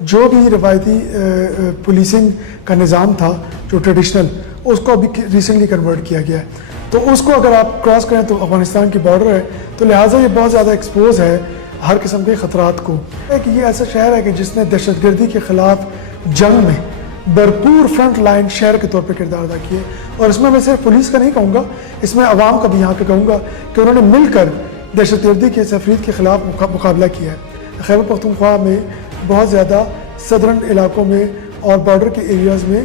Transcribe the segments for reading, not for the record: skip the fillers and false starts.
جو بھی روایتی پولیسنگ کا نظام تھا جو ٹریڈیشنل، اس کو ابھی ریسنٹلی کنورٹ کیا گیا ہے. تو اس کو اگر آپ کراس کریں تو افغانستان کی بارڈر ہے، تو لہٰذا یہ بہت زیادہ ایکسپوز ہے ہر قسم کے خطرات کو. کہ یہ ایسا شہر ہے کہ جس نے دہشت گردی کے خلاف جنگ میں بھرپور فرنٹ لائن شہر کے طور پہ کردار ادا کیے. اور اس میں صرف پولیس کا نہیں کہوں گا، اس میں عوام کا بھی یہاں پہ کہوں گا کہ انہوں نے مل کر دہشت گردی کے تفرید کے خلاف مقابلہ کیا ہے. خیبر پختونخوا میں بہت زیادہ صدرن علاقوں میں اور بارڈر کے ایریاز میں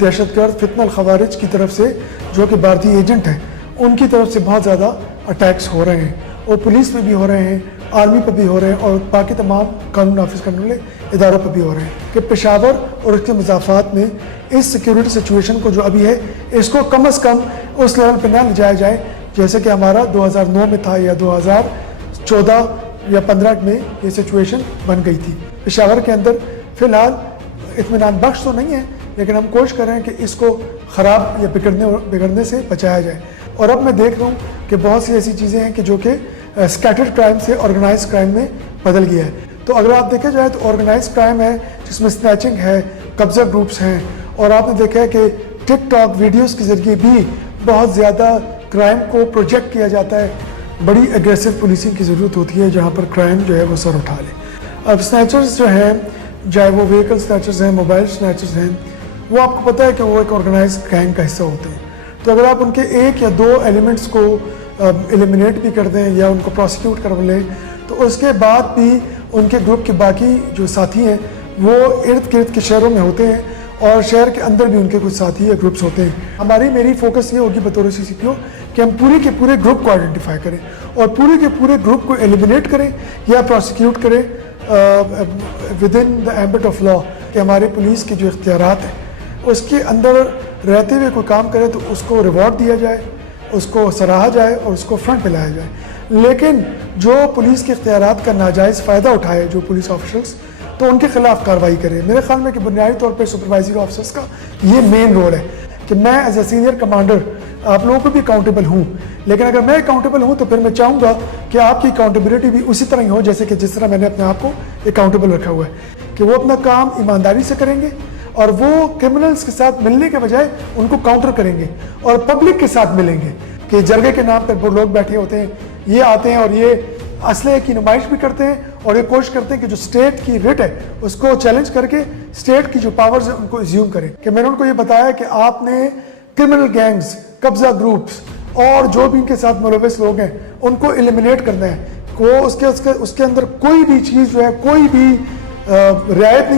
دہشت گرد فتنہ الخوارج کی طرف سے جو کہ بھارتی ایجنٹ ہیں ان کی طرف سے بہت زیادہ اٹیکس ہو رہے ہیں، اور پولیس پہ بھی ہو رہے ہیں، آرمی پہ بھی ہو رہے ہیں، اور باقی تمام قانون نافذ کرنے والے اداروں پہ بھی ہو رہے ہیں. کہ پشاور اور اس کے مضافات میں اس سیکیورٹی سچویشن کو جو ابھی ہے اس کو کم از کم اس لیول پہ نہ لے جایا جائے جیسے کہ ہمارا 2009 میں تھا یا 2014 یا 15 میں یہ سچویشن بن گئی تھی. پشاور کے اندر فی الحال اطمینان بخش تو نہیں ہے، لیکن ہم کوشش کر رہے ہیں کہ اس کو خراب یا بگڑنے سے بچایا جائے. اور اب میں دیکھ رہا ہوں کہ بہت سی ایسی چیزیں ہیں کہ جو کہ اسکیٹرڈ کرائم سے آرگنائز کرائم میں بدل گیا ہے. تو اگر آپ دیکھا جائے تو آرگنائز کرائم ہے جس میں سنیچنگ ہے، قبضہ گروپس ہیں، اور آپ نے دیکھا ہے کہ ٹک ٹاک ویڈیوز کے ذریعے بھی بہت زیادہ کرائم کو پروجیکٹ کیا جاتا ہے. بڑی اگریسو پولیسنگ کی ضرورت ہوتی ہے جہاں پر کرائم جو ہے وہ سر اٹھا لے. اب سنیچرز جو ہیں، چاہے وہ وہیکل سنیچرز ہیں، موبائل سنیچرز ہیں، وہ آپ کو پتہ ہے کہ وہ ایک آرگنائز گینگ کا حصہ ہوتے ہیں. تو اگر آپ ان کے ایک یا دو ایلیمنٹس کو ایلیمینیٹ بھی کر دیں یا ان کو پروسیکیوٹ کر لیں تو اس کے بعد بھی ان کے گروپ کے باقی جو ساتھی ہیں وہ ارد گرد کے شہروں میں ہوتے ہیں، اور شہر کے اندر بھی ان کے کچھ ساتھی یا گروپس ہوتے ہیں. میری فوکس یہ ہوگی بطور سی سی پی او کہ ہم پورے کے پورے گروپ کو آئیڈینٹیفائی کریں اور پورے کے پورے گروپ کو ایلیمینیٹ کریں یا پروسیکیوٹ کریں with in the ambit of law. کہ ہمارے پولیس کے جو اختیارات ہیں اس کے اندر رہتے ہوئے کوئی کام کرے تو اس کو ریوارڈ دیا جائے، اس کو سراہا جائے اور اس کو فرنٹ پہ لایا جائے. لیکن جو پولیس کے اختیارات کا ناجائز فائدہ اٹھائے جو پولیس آفیسرز، تو ان کے خلاف کارروائی کرے. میرے خیال میں کہ بنیادی طور پہ سپروائزری آفیسرز کا یہ مین رول ہے کہ میں ایز اے سینئر کمانڈر آپ لوگوں کو بھی اکاؤنٹیبل ہوں، لیکن اگر میں اکاؤنٹیبل ہوں تو پھر میں چاہوں گا کہ آپ کی اکاؤنٹیبلٹی بھی اسی طرح ہی ہو جیسے کہ جس طرح میں نے اپنے آپ کو اکاؤنٹیبل رکھا ہوا ہے، کہ وہ اپنا کام ایمانداری سے کریں گے اور وہ کرمنلز کے ساتھ ملنے کے بجائے ان کو کاؤنٹر کریں گے اور پبلک کے ساتھ ملیں گے. کہ جرگے کے نام پر لوگ بیٹھے ہوتے ہیں، یہ آتے ہیں اور یہ اسلحے کی نمائش بھی کرتے ہیں اور یہ کوشش کرتے ہیں کہ جو اسٹیٹ کی رٹ ہے اس کو چیلنج کر کے اسٹیٹ کی جو پاورز ہیں ان کو ایزیوم کریں. کہ میں نے ان کو یہ بتایا کہ آپ نے کرمنل گینگز، قبضہ گروپس اور جو بھی ان کے ساتھ ملوث لوگ ہیں ان کو ایلیمینیٹ کرنا ہے. اس کے اندر کوئی بھی چیز جو ہے، کوئی بھی رعایت نہیں